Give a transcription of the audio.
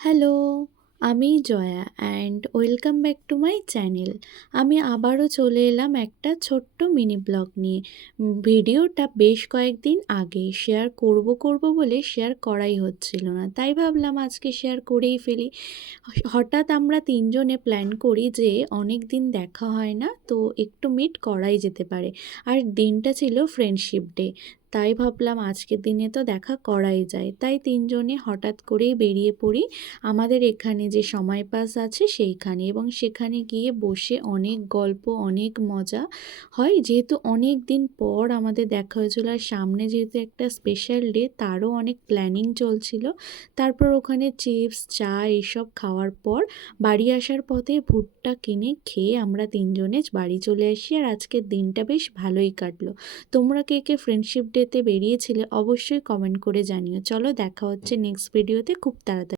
Hello, আমি Jaya and welcome back to my channel. আমি আবারও চলে এলাম একটা ছোট্ট মিনি ব্লগ নিয়ে। ভিডিওটা বেশ কয়েকদিন আগে শেয়ার করব বলে শেয়ার করাই হচ্ছিল না। তাই ভাবলাম আজকে শেয়ার করেই ফেলি। হঠাৎ আমরা ৩ জনে প্ল্যান করি যে অনেক দিন দেখা হয় না, তো একটু মিট করাই যেতে পারে। আর দিনটা ছিল ফ্রেন্ডশিপ ডে। তাই ভাবলাম আজকের দিনে তো দেখা করাই যায়। তাই ৩ জনে হঠাৎ করেই বেরিয়ে পড়ি আমাদের এখানে যে সময় পাস আছে সেইখানে, এবং সেখানে গিয়ে বসে অনেক গল্প, অনেক মজা হয়। যেহেতু অনেক দিন পর আমাদের দেখা হয়েছিল, আর সামনে যেহেতু একটা স্পেশাল ডে, তারও অনেক প্ল্যানিং চলছিল। তারপর ওখানে চিপস, চা এইসব খাওয়ার পর বাড়ি আসার পথে ভুট্টা কিনে খেয়ে আমরা ৩ জনে বাড়ি চলে আসি। আর আজকের দিনটা বেশ ভালোই কাটলো। তোমরা কে কে ফ্রেন্ডশিপ ডেতে বেরিয়েছিলে অবশ্যই কমেন্ট করে জানিও। চলো, দেখা হচ্ছে নেক্সট ভিডিওতে খুব তাড়াতাড়ি।